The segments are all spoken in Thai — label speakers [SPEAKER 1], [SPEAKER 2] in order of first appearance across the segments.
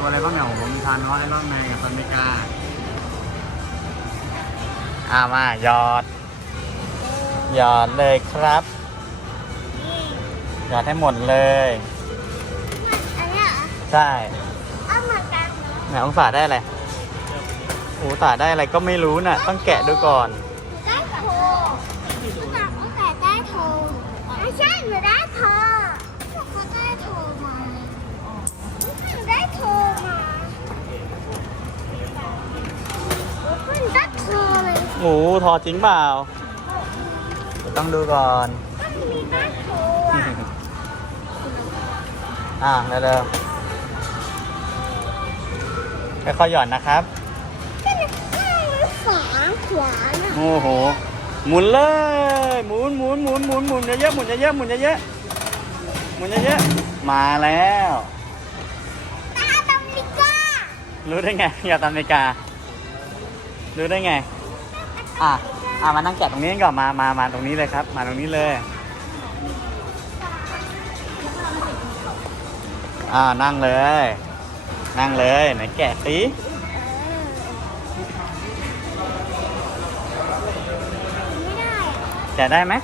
[SPEAKER 1] ตัวอะไรบ้างเนี่ยผมมีทานน้อยไอรอนแมนกับอเมริกาอ่ามาหยอด หยอดเลยครับ หยอดให้หมดเลย
[SPEAKER 2] อันเนี้ยเหรอ
[SPEAKER 1] ใช่
[SPEAKER 2] เอาเหมือนกัน
[SPEAKER 1] ไหนองศาได้อะไรโอ้ตาได้อะไรก็ไม่รู้น่ะ ต้องแกะดูก่อน
[SPEAKER 2] ได้โทรหนักตั้งแต่ได้โทรไม่ใช่หนูได้โทรเขาได้โทรมาหนูได้โทรมาเพิ่งได้โทรเลย
[SPEAKER 1] หมูทอจริงเปล่าเดี๋ยวต้องดูก่อน
[SPEAKER 2] มันมีได้โทรอะ
[SPEAKER 1] อ่าเร็วๆค่อยๆหย่อนนะครับ
[SPEAKER 2] ก็เลยข้างหรือขวาขวาน่ะ
[SPEAKER 1] โอ้โห หมุนเลยหมุนหมุนหมุนหมุนหมุนเยอะๆหมุนเยอะๆหมุนเยอะๆหมุนเยอะๆมาแล้ว
[SPEAKER 2] ตาดำลิก้า
[SPEAKER 1] รู้ได้ไง อยากตามอเมริการู้ได้ไง อะอะมานั่งแกะตรงนี้ก่อนมามามาตรงนี้เลยครับ มาตรงนี้เลย อ่านั่งเลย นั่งเลยไหนแกะสิ
[SPEAKER 2] ไม่ได้อะ
[SPEAKER 1] แกะได้ไหม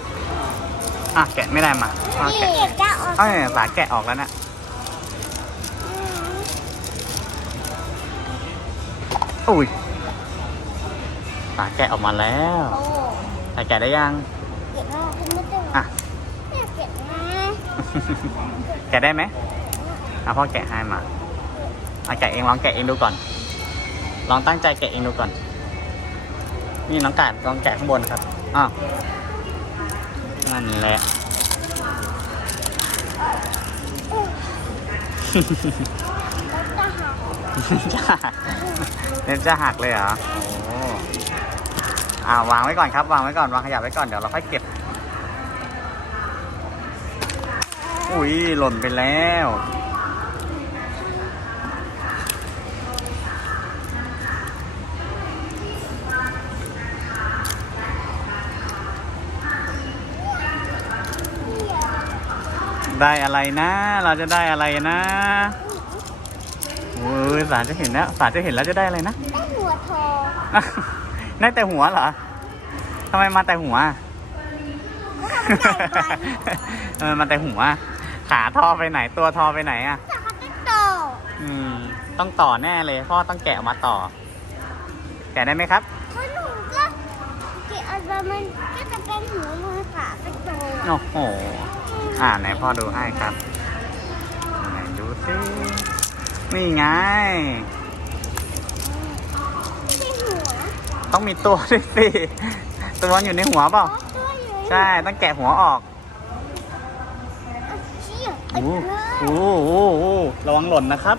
[SPEAKER 1] อะแกะไม่ได้มาอะ
[SPEAKER 2] นี่
[SPEAKER 1] แกะ
[SPEAKER 2] เด็กจะออก
[SPEAKER 1] เอ้ยฝาแกะออกแล้วเนี่ยอุ้ย ฝาแกะออกมาแล้ว
[SPEAKER 2] โอ้
[SPEAKER 1] แต่แกะได้ยัง
[SPEAKER 2] เก็บมาคุณไม่ต้อง
[SPEAKER 1] อะ
[SPEAKER 2] เนี่ยเก็บมา
[SPEAKER 1] แกะได้ไหมอะพ่อแกะให้มาอะแกะเองลองแกะเองดูก่อน ลองตั้งใจแกะเองดูก่อน นี่น้องกาดลองแกะข้างบนครับอ้าวนั่นแหละ
[SPEAKER 2] แล้วจะหา
[SPEAKER 1] จะเน็ตจะหักเลยเหรอโอ้ อ่าวางไว้ก่อนครับ วางไว้ก่อน วางขยะไว้ก่อน เดี๋ยวเราค่อยเก็บ อุ้ยหล่นไปแล้ว ได้อะไรนะ เราจะได้อะไรนะโอ้ยสารจะเห็นแล้วสารจะเห็นแล้วจะได้อะไรนะ
[SPEAKER 2] ได้หัวทอง
[SPEAKER 1] ได้แต่หัวเหรอทำไมมาแต่หัว
[SPEAKER 2] ก็ทำมันใหญ่ไป
[SPEAKER 1] เออมาแต่หัว ขาทอไปไหนตัวทอไปไหนอะ
[SPEAKER 2] แต่เขาเป็นโต
[SPEAKER 1] อืม ต้องต่อแน่เลยพ่อต้องแกะออกมาต่อ แกะได้ไหมครับ
[SPEAKER 2] เพราะหนูก็เก็บเอาไปมันก็จะเป็นหัวมือขาเป็นโต
[SPEAKER 1] โอ้โหอ่าไหนพ่อดูให้ครับไหนดูสินี่ไง
[SPEAKER 2] ไม่ใช่หัว
[SPEAKER 1] ต้องมีตัวด้วยสิตัวมันอยู่ในหัวเปล่า
[SPEAKER 2] ตัวอยู่
[SPEAKER 1] ใช่ต้องแกะหัวออก
[SPEAKER 2] เชี่ย
[SPEAKER 1] โอ้โหโอ้โหโอ้โหระวังหล่นนะครับ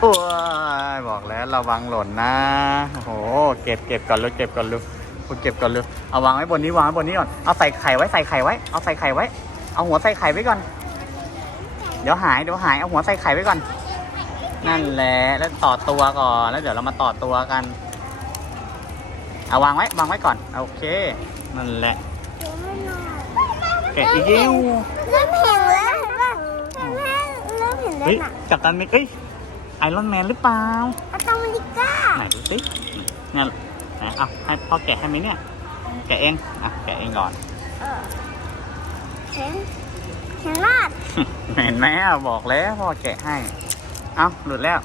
[SPEAKER 1] โอ้ยบอกแล้วระวังหล่นนะโอ้โหเก็บเก็บก่อนเลยเก็บก่อนเลยเก็บก่อนเลยเอาวางไว้บนนี้วางไว้บนนี้ก่อนเอาใส่ไข่ไว้ใส่ไข่ไว้เอาใส่ไข่ไว้ เอาหัวใส่ไข่ไว้ก่อน เดี๋ยวหายเดี๋ยวหายเอาหัวใส่ไข่ไว้ก่อน นั่นแหละแล้วต่อตัวก่อนแล้วเดี๋ยวเรามาต่อตัวกันเอาวางไว้วางไว้ก่อนโอเคนั่นแหละ แกะอีกยิ้ว
[SPEAKER 2] เริ่มเห็นแล้วเห็นป่ะเห็นไหมเริ่มเห็นแล้ว
[SPEAKER 1] เฮ้ย
[SPEAKER 2] น่ะ
[SPEAKER 1] จับตันเมกเอ้ยไอรอนแมนหรือเปล่า
[SPEAKER 2] อะตอมิลิก้า
[SPEAKER 1] ไหนดูสิเนี่ยไหนเอาให้พ่อแกะให้ไหมเนี่ยแกะเองอะแกะเองก่อน
[SPEAKER 2] เออเห็นเห็นลาด
[SPEAKER 1] เห็นไหมอะบอกแล้วพ่อแกะให้ เอาหลุดแล้ว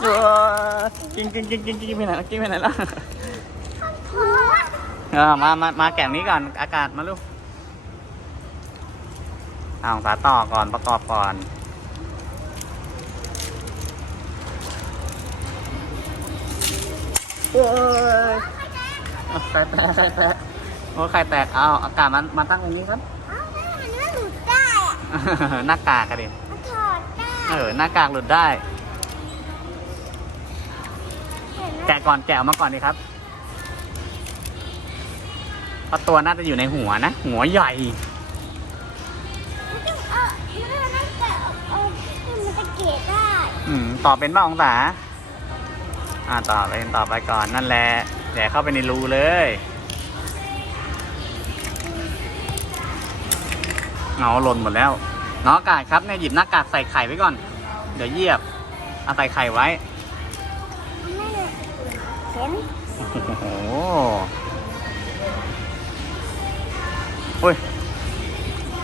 [SPEAKER 1] เออกิ้งกิ้งกิ้งกิ้งกิ้งไปไหนแล้วกิ้งไปไหนแล้ว
[SPEAKER 2] เพราะว่า
[SPEAKER 1] เออมามามาแกะนี้ก่อนอากาศมาลูกเอาสาต่อก่อนประกอบก่อนโอ้ยเอาไข่แตกไข่แตกโอ้ยไข่แตกเอาอากาศมันมาตั้งตรงนี้ครับ
[SPEAKER 2] ห
[SPEAKER 1] น้ากากกันดิ
[SPEAKER 2] มันถอดได้
[SPEAKER 1] เออหน้ากากหลุดได้
[SPEAKER 2] เห็นไหม
[SPEAKER 1] แกะก่อนแกะออกมาก่อนดีครับเพราะตัวน่าจะอยู่ในหัวนะ หัวใหญ่
[SPEAKER 2] มันต้องเอามันต้องแกะออกเอาให้มันจะเกะได้
[SPEAKER 1] อืมต่อเป็นบ้าองศาอ่าต่อไปต่อไปก่อนนั่นแหละแย่เข้าไปในรูเลย เอาหล่นหมดแล้วน้องอากาศครับเนี่ยหยิบหน้ากากใส่ไข่ไว้ก่อน เดี๋ยวเหยียบเอาใส่ไข่ไว้
[SPEAKER 2] ไม่เลยเห็น
[SPEAKER 1] โอ้โหอุ้ย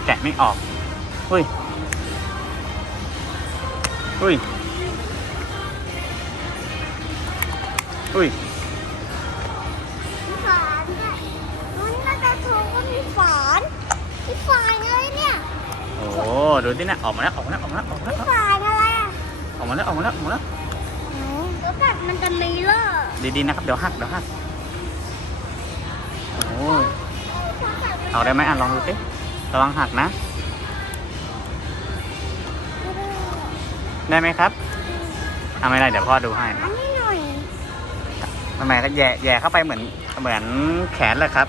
[SPEAKER 1] แกะไม่ออกอุ้ยอุ้ยอุ้ย
[SPEAKER 2] มีฝานด้วยมันน่าจะถูกก็มีฝานมีฝานอะไรเนี่ย
[SPEAKER 1] โอ้โหดูที่เนี่ยออกมาแล้วออกมาแล้วออกมาแล้วออกมา
[SPEAKER 2] มี
[SPEAKER 1] แล้ว
[SPEAKER 2] ฝานอะไรอะ
[SPEAKER 1] ออกมาแล้วออกมาแล้วออกมาแล้ว
[SPEAKER 2] แล้วแบบมันจะมีเลอะ
[SPEAKER 1] ดีๆนะครับเดี๋ยวหักเดี๋ยวหักโอ้โหเอาได้ไหมอะลองดูสิระวังหักนะได้ไหมครับทำไม่ได้เดี๋ยวพ่อดูให้
[SPEAKER 2] อันนี้หน่อย
[SPEAKER 1] ทำไมก็แย่แย่เข้าไปเหมือนเหมือนแขนเลยครับ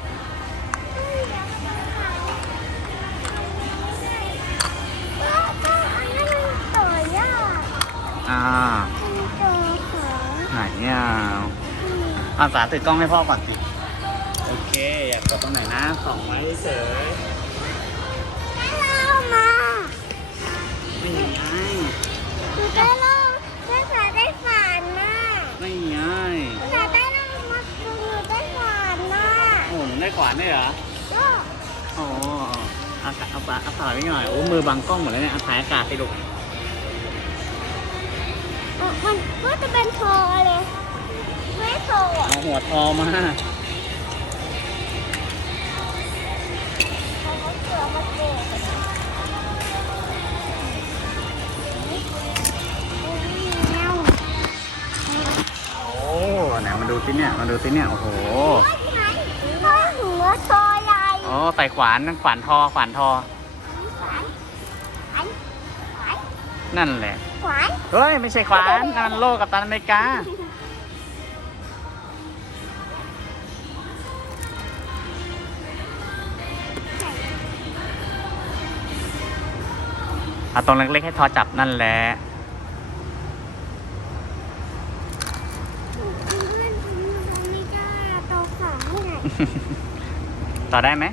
[SPEAKER 2] อ่ามันต่อขา
[SPEAKER 1] ไหนเนี่ย
[SPEAKER 2] อืม
[SPEAKER 1] อาสาติดกล้องให้พ่อก่อนสิโอเค อยากกดตรงไหนนะส่องไว้เฉย
[SPEAKER 2] ได้เล่ามา
[SPEAKER 1] ไม่ไง
[SPEAKER 2] หนูได้เล่าได้ฝาได้ฝานมา
[SPEAKER 1] ไม่ไง
[SPEAKER 2] ฝาได้เล่ามาหนูได้ฝานมา
[SPEAKER 1] โอ้หนูได้ขวานด้วยเหรอ
[SPEAKER 2] ก็
[SPEAKER 1] โอ้เอากาเอาปากเอาปากไว้หน่อยโอ้มือบังกล้องหมดแล้วเนี่ยเอาถ่ายอากาศให้ดู
[SPEAKER 2] เอ่อ มันก็จะเป็นโทเลย ไม่โทอะ
[SPEAKER 1] เอาหัวทอมา
[SPEAKER 2] เอาเสือมาเกะแมว
[SPEAKER 1] โอ้ไหนมาดูสิเนี่ยมาดูสิเนี่ยโอ้โห
[SPEAKER 2] ไหนพ่อหัวโทใหญ่
[SPEAKER 1] โอ้ใส่ขวานขวานทอขวานทอ
[SPEAKER 2] ขวานขวานขวาน
[SPEAKER 1] นั่นแหละ
[SPEAKER 2] ขวาน
[SPEAKER 1] เฮ้ย ไม่ใช่ขวานนั่นมันโลกับตันอเมริกา เอาตรงเล็กๆให้ทอจับนั่นแหละ
[SPEAKER 2] เพื่อนผมไม่กล้าโตขาให้ไหน
[SPEAKER 1] ต่อได้ไหม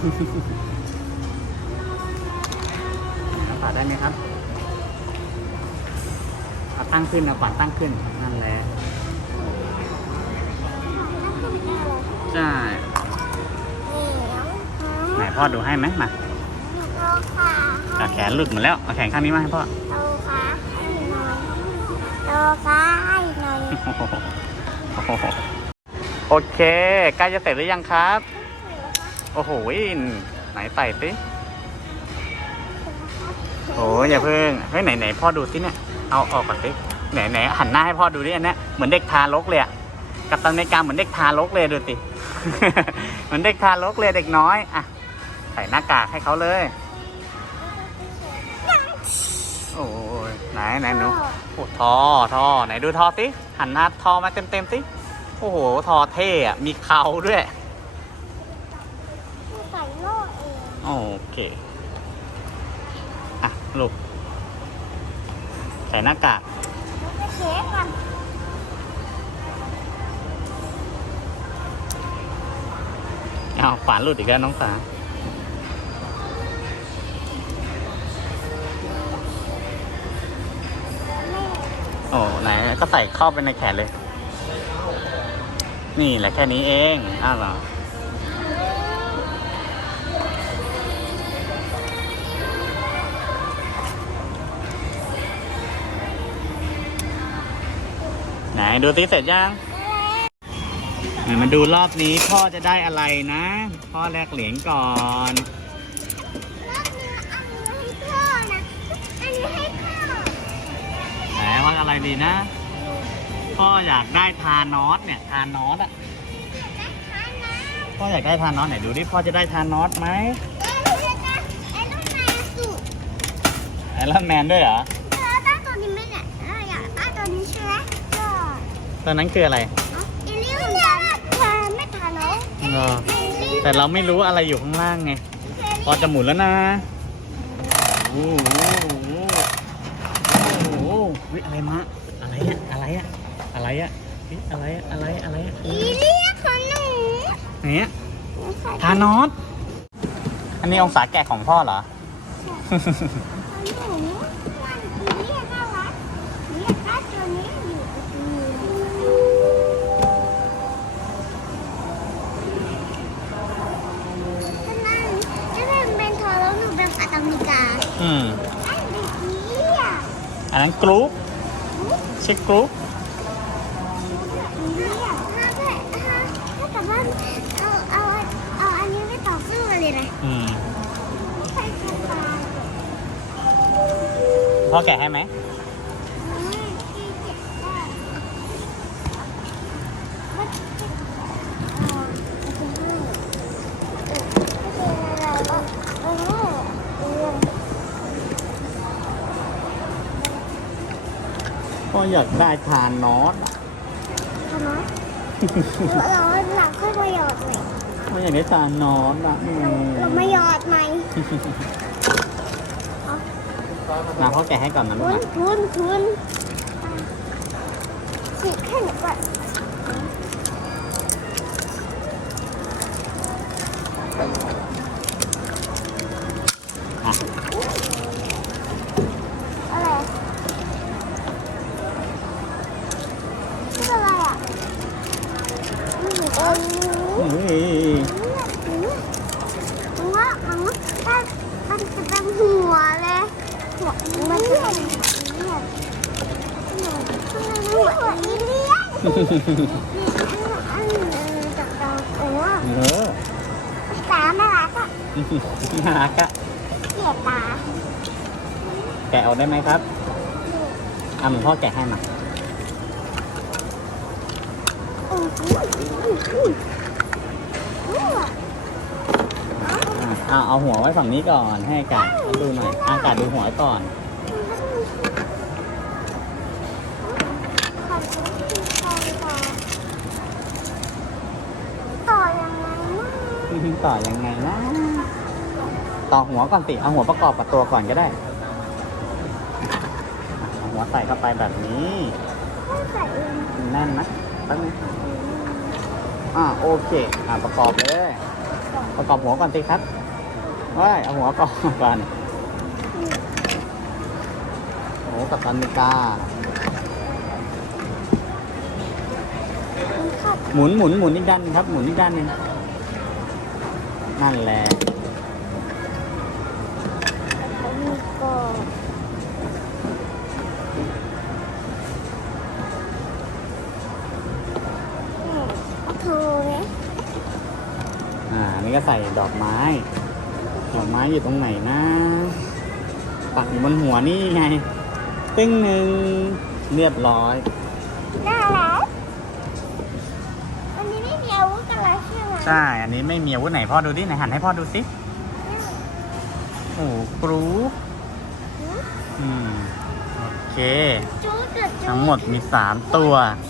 [SPEAKER 1] ต่อได้ไหมครับเอาตั้งขึ้นเอาขวานตั้งขึ้น นั่นแหละ ใช่ ไหนพ่อดูให้ไหมมาเอาแขนหลุดหมดแล้ว เอาแขนข้างนี้มาให้พ่อโอเค ใกล้จะเสร็จหรือยังครับ โอ้โหไหนใส่สิโอ้ยอย่าเพิ่งเฮ้ยไหนไหนพ่อดูสิเนี่ยเอาออกก่อนสิไหนไหนหันหน้าให้พ่อดูดิอันเนี้ยเหมือนเด็กทารกเลยอะกับตันอเมริการเหมือนเด็กทารกเลยดูสิเหมือนเด็กทารกเลยเด็กน้อยอะใส่หน้ากากให้เขาเลย โอ้ยไหนไหนหนูโอ้ทอทอไหนดูทอสิหันหน้าทอมาเต็มเต็มสิโอ้โหทอเท่อะมีเขาด้วย
[SPEAKER 2] ใส่โล่ เอง
[SPEAKER 1] โอเค อะ ลูก ใส่หน้ากาก
[SPEAKER 2] แล้วก็เช็คก่อน
[SPEAKER 1] เอาขวานหลุดอีกแล้วน้องสา
[SPEAKER 2] แม่
[SPEAKER 1] โอ้ไหนก็ใส่เข้าไปในแขนเลย นี่แหละแค่นี้เอง อ้าวเหรอ ดูสิเสร็จยังไหนมาดูรอบนี้พ่อจะได้อะไรนะ พ่อแลกเหรียญก่อน
[SPEAKER 2] แล้วคืออันนี้ให้พ่อนะอันนี้ให้พ่อ
[SPEAKER 1] ไหนว่าอะไรดีนะ พ่ออยากได้ทานอสเนี่ยทานอสอะ
[SPEAKER 2] ได้ทานนะ
[SPEAKER 1] พ่ออยากได้ทานอสไหนดูดิพ่อจะได้ทานอสไหม
[SPEAKER 2] เอ้ยเดี๋ยวนะไอ้ลูกแมวสุด
[SPEAKER 1] ไอรอนแมนด้วยเหรอ
[SPEAKER 2] ตอน
[SPEAKER 1] นั้นคืออะไร
[SPEAKER 2] เอาอีเลี้ยวเนี่ยเธอไม่ทานเนาะ
[SPEAKER 1] เออ
[SPEAKER 2] อีเลี้ยว
[SPEAKER 1] แต่เราไม่รู้อะไรอยู่ข้างล่างไง พอจะหมุนแล้วนะโอ้โหเฮ้ยอะไรมาอะไรอะอะไรอะอะไรอะเฮ้ยอะไรอะอะไรอะอะไรอะ
[SPEAKER 2] อีเลียของหนู
[SPEAKER 1] เนี่ยทานอสอันนี้องศาแกะของพ่อเหรอ
[SPEAKER 2] ของหนูมัน อืมไอ้เด็กอีเลีย
[SPEAKER 1] อันนั้นกรุ๊ปใช่กรุ๊ป
[SPEAKER 2] อีเลียถ้าถ้าถ้าถ้าแต่ว่าเอาเอาเอาอันนี้ไปต่อสู้กันเลยนะ
[SPEAKER 1] อืม
[SPEAKER 2] ใช่สบาย
[SPEAKER 1] พ่อแกะให้ไหม พ่ ออยากได้ทานอสอะ
[SPEAKER 2] เราหลังค่อยมาหยอดใหม่
[SPEAKER 1] พ่ออยากได้ทานอสอะอืม
[SPEAKER 2] เรามาหยอดใหม่
[SPEAKER 1] นะพ่อแกะให้ก่อนนะลู
[SPEAKER 2] คุ
[SPEAKER 1] ก
[SPEAKER 2] ณ
[SPEAKER 1] นะ
[SPEAKER 2] คุณคุณฉีกแค่หนูก่อน
[SPEAKER 1] อะ
[SPEAKER 2] อะไรนี่อะไรอะอืมโอ้ย
[SPEAKER 1] เฮ้ย
[SPEAKER 2] หัวหัวถ้ามันจะเป็นหัวเลยหัวมันจะเป็นหัวหัวอีเลี้ยงอันนี้จาก เอ
[SPEAKER 1] อ
[SPEAKER 2] ตาไม่รักอะ
[SPEAKER 1] น่ารักอะ
[SPEAKER 2] เกลียดตา
[SPEAKER 1] แกะออกได้ไหมครับอะหมือพ่อแกะให้มา
[SPEAKER 2] โอ้โหหัว
[SPEAKER 1] อะเอาหัวไว้ฝั่งนี้ก่อนให้อากาศดูหน่อยอากาศดูหัวก่อน
[SPEAKER 2] นะ
[SPEAKER 1] ต่อยังไงนะ ต่อหัวก่อนสิ เอาหัวประกอบกับตัวก่อนก็ได้เอาหัวใส่เข้าไปแบบนี้แน่นนะแป๊บนึงอ่าโอเค อ่าประกอบเลย ประกอบหัวก่อนสิครับว้ายเอาหัวประกอบก่อนโอ้กับตันมิกาหมุนหมุนหมุนอีกด้านหนึงครับ หมุนอีกด้านหนึง นั่นแหละ
[SPEAKER 2] แล้วมีกรอบเนี่ยโทรไหม
[SPEAKER 1] อ่าอันนี่ก็ใส่ดอกไม้ ดอกไม้อยู่ตรงไหนนะ ปักอยู่บนหัวนี่ไง ตึ้งหนึ่งเรียบร้อย
[SPEAKER 2] ใช่ไหม
[SPEAKER 1] ใช่ อันนี้ไม่มีอาวุธไหนพ่อดูดิไหนหันให้พ่อดูสิโอ้โหกรูอืม โอเค
[SPEAKER 2] จู๊ดกับจู๊ด
[SPEAKER 1] ทั้งหมดมีสามตัว
[SPEAKER 2] ส